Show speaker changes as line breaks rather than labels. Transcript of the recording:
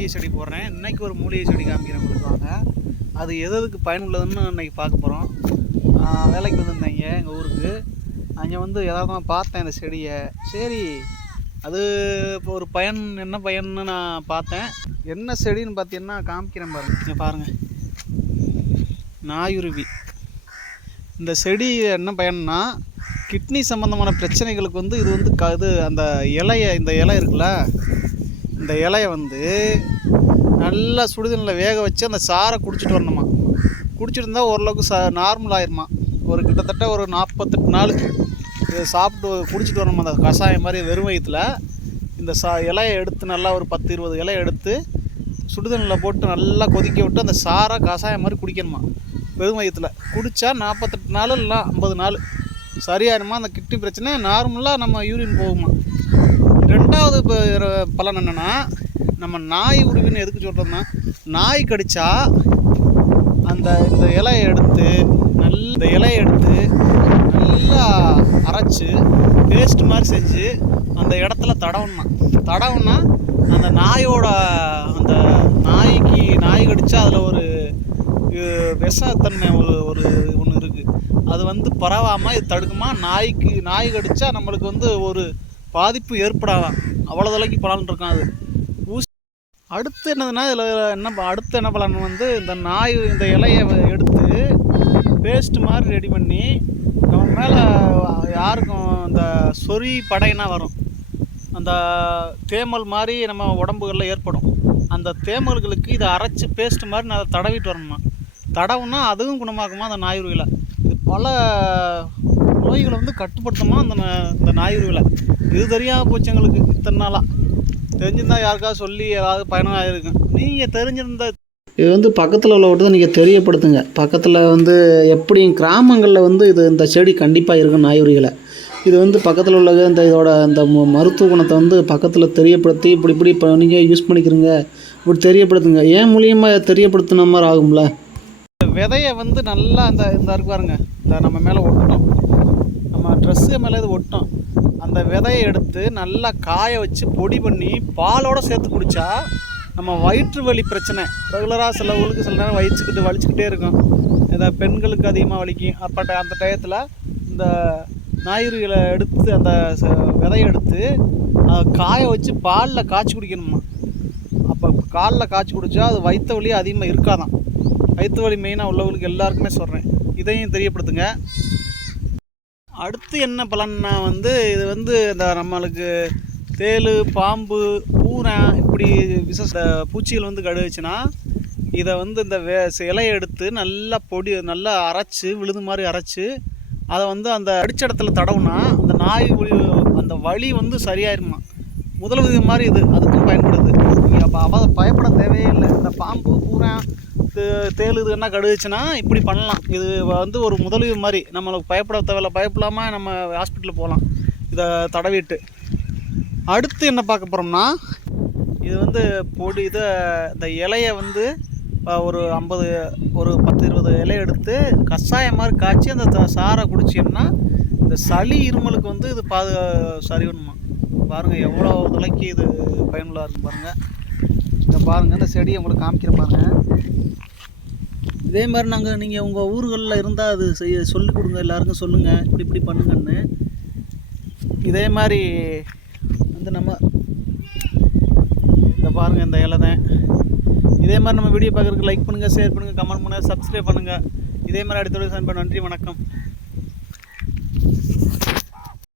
மூலிகை செடி போடுறேன். இன்னைக்கு ஒரு மூலிகை செடி காமிக்கிறேன் உங்களுக்கு வாங்க. அது எது எதுக்கு பயனுள்ளதுன்னு இன்றைக்கி பார்க்க போகிறோம் வேலைக்கு வந்திருந்தேங்க எங்கள் ஊருக்கு. அங்கே வந்து எதாவது பார்த்தேன் இந்த செடியை. சரி அது இப்போ ஒரு பயன் என்ன பயன்னு நான் பார்த்தேன். என்ன செடின்னு பார்த்தீங்கன்னா காமிக்கிறேன் பாருங்க. நீங்கள் பாருங்கள் நாயுருவி. இந்த செடி என்ன பயன்னா கிட்னி சம்மந்தமான பிரச்சனைகளுக்கு வந்து இது வந்து க இது அந்த இலைய இந்த இலை இருக்குல்ல இந்த இலையை வந்து நல்லா சுடுதண்ணில் வேக வச்சு அந்த சாரை குடிச்சிட்டு வரணுமா. குடிச்சிட்டு இருந்தால் ஓரளவுக்கு ச நார்மல் ஆயிருமா. ஒரு கிட்டத்தட்ட ஒரு நாற்பத்தெட்டு நாள் இதை சாப்பிட்டு குடிச்சிட்டு வரணுமா அந்த கஷாயம் மாதிரி வெறும் வயிற்றுல இந்த சா இலையை எடுத்து நல்லா ஒரு பத்து இருபது இலையை எடுத்து சுடுதண்ணில் போட்டு நல்லா கொதிக்க விட்டு அந்த சாரை கஷாயம் மாதிரி குடிக்கணுமா. வெறும் வயிற்றுல குடித்தா நாற்பத்தெட்டு நாள் இல்லை ஐம்பது நாள். சரியாயிருமா அந்த கிட்டி பிரச்சனை? நார்மலாக நம்ம யூரின் போகுமா. ரெண்டாவது இப்போ பலன் என்னென்னா நம்ம நாய் உருவின்னு எதுக்கு சொல்கிறோம்னா நாய் கடித்தா அந்த இந்த இலையை எடுத்து நல்ல இந்த இலையை எடுத்து நல்லா அரைச்சி பேஸ்ட் மாதிரி செஞ்சு அந்த இடத்துல தடவுனா தடவுனா அந்த நாயோட அந்த நாய்க்கு நாய் கடிச்சா அதில் ஒரு விஷத்தன்மை ஒரு ஒரு ஒன்று இருக்குது அது வந்து பரவாமல் இது தடுக்குமா? நாய்க்கு நாய் கடிச்சா நம்மளுக்கு வந்து ஒரு பாதிப்பு ஏற்படாதான். அவ்வளோ தொலைக்கு பலன் இருக்கும் அது ஊசி அடுத்து என்னதுன்னா இதில் என்ன அடுத்து என்ன பலன் வந்து இந்த நாய் இந்த இலையை எடுத்து பேஸ்ட் மாதிரி ரெடி பண்ணி நம்ம மேலே யாருக்கும் அந்த சொறி படையினா வரும். அந்த தேமல் மாதிரி நம்ம உடம்புகளில் ஏற்படும். அந்த தேமல்களுக்கு இதை அரைச்சி பேஸ்ட் மாதிரி நான் தடவிட்டு வரணுமா தடவுனா அதுவும் குணமாக்குமா அந்த நாயுருவில இது பல நோய்களை வந்து கட்டுப்படுத்துமா அந்த இந்த நாயுருவில இது தெரியாமல் போச்சு எங்களுக்கு இத்தனை நாளாக தெரிஞ்சிருந்தா யாருக்காவது சொல்லி ஏதாவது பயனாக இருக்கும் நீங்கள் தெரிஞ்சிருந்த இது வந்து பக்கத்தில் உள்ளவர்கிட்ட நீங்கள் தெரியப்படுத்துங்க. பக்கத்தில் வந்து எப்படி கிராமங்களில் வந்து இது இந்த செடி கண்டிப்பாக இருக்கும் நாயுரிகளை இது வந்து பக்கத்தில் உள்ள இந்த இதோட அந்த மு- மருத்துவ குணத்தை வந்து பக்கத்தில் தெரியப்படுத்தி இப்படி இப்படி இப்போ நீங்கள் யூஸ் பண்ணிக்கிறீங்க. இப்படி தெரியப்படுத்துங்க. ஏன் மூலியமாக தெரியப்படுத்தின மாதிரி ஆகும்ல? விதையை வந்து நல்லா அந்த இந்த இருக்கு பாருங்க. இந்த நம்ம மேலே ஒட்டணும். நம்ம ட்ரெஸ்ஸு மேலே இது ஒட்டும் அந்த விதையை எடுத்து நல்லா காய வச்சு பொடி பண்ணி பாலோடு சேர்த்து குடித்தா நம்ம வயிற்று வலி பிரச்சனை. ரெகுலராக சிலவங்களுக்கு சில நேரம் வயிற்றுக்கிட்டு வலிச்சுக்கிட்டே இருக்கும். இதை பெண்களுக்கு அதிகமாக வலிக்கும். அப்பட்ட அந்த டயத்தில் இந்த ஞாயிறுகளை எடுத்து அந்த விதையை எடுத்து காய வச்சு பாலில் காய்ச்சி குடிக்கணுமா? அப்போ காலில் காய்ச்சி குடித்தா அது வயிற்று வலி அதிகமாக இருக்காதான். வயிற்று வலி மெயினாக உள்ளவங்களுக்கு எல்லாருக்குமே சொல்கிறேன் இதையும் தெரியப்படுத்துங்க. அடுத்து என்ன பலன்னா வந்து இது வந்து இந்த நம்மளுக்கு தேள் பாம்பு பூனை இப்படி விசேஷ பூச்சிகள் வந்து கடுச்சுன்னா இதை வந்து இந்த வே இலையை எடுத்து நல்லா பொடி நல்லா அரைச்சி விழுது மாதிரி அரைச்சி அதை வந்து அந்த அடிச்ச இடத்துல தடவுனா அந்த நாய் அந்த வலி வந்து சரியாயிருமா? முதலுதவி மாதிரி இது அதுக்கும் பயன்படுது நீங்கள் அப்போ அவ பயப்பட தேவையே இல்லை இந்த பாம்பு பூனை தே- இது என்ன கடுச்சுன்னா இப்படி பண்ணலாம். இது வந்து ஒரு முதலுதவி மாதிரி. நம்மளுக்கு பயப்பட தேவையில்ல. பயப்படாமல் நம்ம ஹாஸ்பிட்டலுக்கு போகலாம். இதை தடவிட்டு. அடுத்து என்ன பார்க்க போகிறோம்னா இது வந்து பொடி இதை இந்த இலையை வந்து ஒரு ஐம்பது ஒரு பத்து இருபது இலை எடுத்து கஷாயம் மாதிரி காய்ச்சி அந்த த- சாறை இந்த சளி இருமலுக்கு வந்து இது பாதுகா சரி பண்ணுமா பாருங்கள் எவ்வளோ விலைக்கு இது பயனுள்ளதாக இருக்கும் பாருங்கள் இந்த பாருங்கள் இந்த செடியை உங்களுக்கு காமிக்கிற பாருங்கள் இதே மாதிரி நாங்கள் நீங்கள் உங்கள் ஊர்களில் இருந்தால் அது செய்ய சொல்லிக் கொடுங்க எல்லாருக்கும் சொல்லுங்கள் இப்படி இப்படி பண்ணுங்கன்னு. இதே மாதிரி வந்து நம்ம இந்த பாருங்கள் இந்த இலை தான். இதே மாதிரி நம்ம வீடியோ பார்க்குறதுக்கு லைக் பண்ணுங்கள் ஷேர் பண்ணுங்கள் கமெண்ட் பண்ணுங்கள் சப்ஸ்கிரைப் பண்ணுங்கள் இதே மாதிரி அடுத்த வீடியோ நன்றி வணக்கம்.